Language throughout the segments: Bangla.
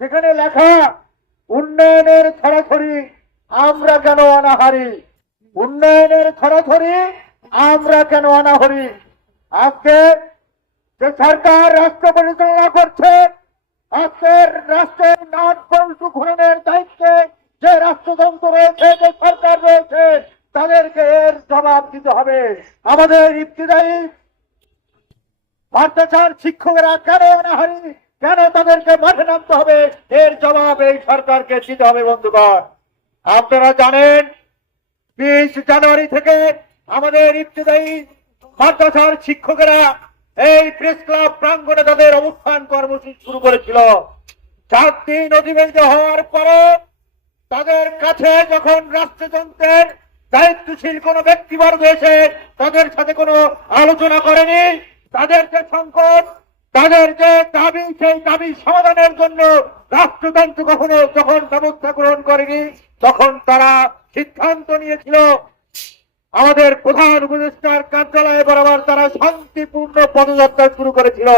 সেখানে লেখা, উন্নয়নের ছড়াছড়ি আমরা কেন অনাহারি? উন্নয়নের ছড়াছড়ি আমরা কেন অনাহারি? আজকে যে সরকার রাষ্ট্র পরিচালনা করছে আজকের রাষ্ট্রের নাট বংশু ঘুরনের দায়িত্বে যে রাষ্ট্রযন্ত্র রয়েছে, যে সরকার রয়েছে, তাদেরকে এর জবাব দিতে হবে। আমাদের ইবতিদায়ী মাদ্রাসার শিক্ষকরা কেন অনাহারি? কেন তাদেরকে মাঠে নামতে হবে? এর জবাব এই সরকারকে দিতে হবে, বন্ধুগণ। আপনারা জানেন, বিশ জানুয়ারি থেকে আমাদের ইবতদায়ী মাদ্রাসার শিক্ষকেরা এই প্রেস ক্লাব প্রাঙ্গণে তাদের অবস্থান কর্মসূচি শুরু করেছিল। চার দিন অধিবেশন হওয়ার পরে তাদের কাছে যখন রাষ্ট্রযন্ত্রের দায়িত্বশীল কোন ব্যক্তিবর্গ এসে তাদের সাথে কোনো আলোচনা করেনি, তাদের যে সংকট তাদের যে দাবি, সেই দাবি সমাধানের জন্য রাষ্ট্রযন্ত্র কখনো যখন ব্যবস্থা গ্রহণ করেনি, তখন তারা সিদ্ধান্ত নিয়েছিল, আমাদের প্রধান উপদেষ্টার কার্যালয়ে বরাবর তারা শান্তিপূর্ণ পদযাত্রা শুরু করেছিল।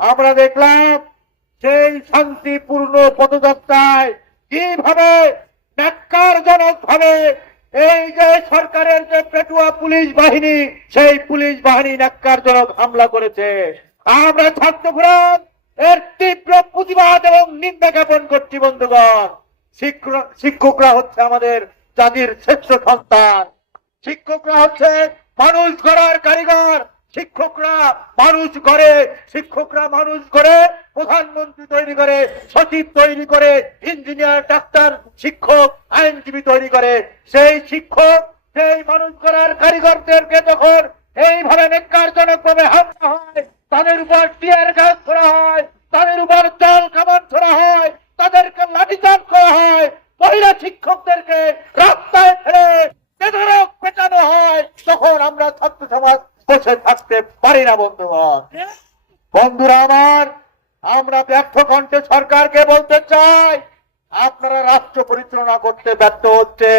আমরা দেখলাম, সেই শান্তিপূর্ণ পদযাত্রায় কীভাবে ন্যাক্কারজনক ভাবে এই যে সরকারের যে পেটুয়া পুলিশ বাহিনী, সেই পুলিশ বাহিনী ন্যাক্কারজনক হামলা করেছে। আমরা ছাত্রপুরাণ এর তীব্র প্রতিবাদ এবং নিন্দা জ্ঞাপন করছি, বন্ধুগণ। শিক্ষকরা হচ্ছে আমাদের জাতির শ্রেষ্ঠ সন্তান। শিক্ষকরা হচ্ছে মানুষ গড়ার কারিগর। শিক্ষকরা মানুষ করে শিক্ষকরা মানুষ করে প্রধানমন্ত্রী তৈরি করে, সচিব তৈরি করে, ইঞ্জিনিয়ার, ডাক্তার, শিক্ষক, আইনজীবী তৈরি করে। সেই শিক্ষক, সেই মানুষ করার কারিগরদেরকে যখন এইভাবে নেকারজনক ভাবে হামলা হয় তাদের উপর টিয়ার গাছ করা হয় তাদের উপর জল কামান ছড়া হয় তাদেরকে লাঠিচার্জ করা হয় মহিলা শিক্ষকদেরকে রাস্তায় ফেলে বেদরক পেটানো হয় তখন আমরা ছাত্র সমাজ বসে থাকতে পারি না বন্ধুগণ। বন্ধুরা আমার আমরা ব্যর্থ কণ্ঠে সরকারকে বলতে চাই আপনারা রাষ্ট্র পরিচালনা করতে ব্যর্থ হচ্ছে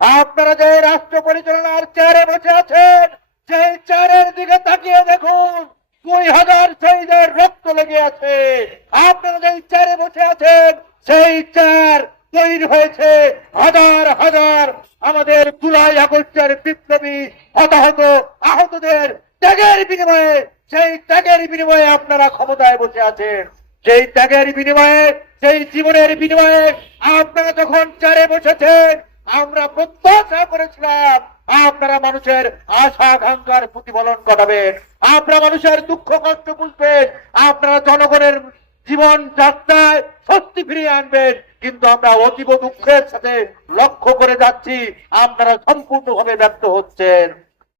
আপনারা যে রাষ্ট্র পরিচালনার চেয়ারে বসে আছেন সেই চেয়ারের দিকে তাকিয়ে দেখুন। দুই হাজার শহীদের রক্ত লেগে আছে। আপনারা যেই চেয়ারে বসে আছেন, সেই চেয়ার তৈরি হয়েছে হাজার হাজার আমাদের জুলাই আগস্টের বিপ্লবী হতাহত আহতদের ত্যাগের বিনিময়ে, সেই ত্যাগের বিনিময়ে আপনারা ক্ষমতায় বসে আছেন। সেই ত্যাগের বিনিময়ে, সেই জীবনের বিনিময়ে আপনারা যখন চারে বসেছেন, আমরা প্রত্যাশা করেছিলাম আপনারা মানুষের আশা, আকাঙ্ক্ষার প্রতিফলন ঘটাবেন। আপনারা মানুষের দুঃখ, কষ্ট বুঝবেন। আপনারা জনগণের জীবন যাত্রায় স্বস্তি ফিরিয়ে আনবেন। কিন্তু আমরা অতীব দুঃখের সাথে লক্ষ্য করে যাচ্ছি। আপনারা সম্পূর্ণভাবে ব্যর্থ হচ্ছেন।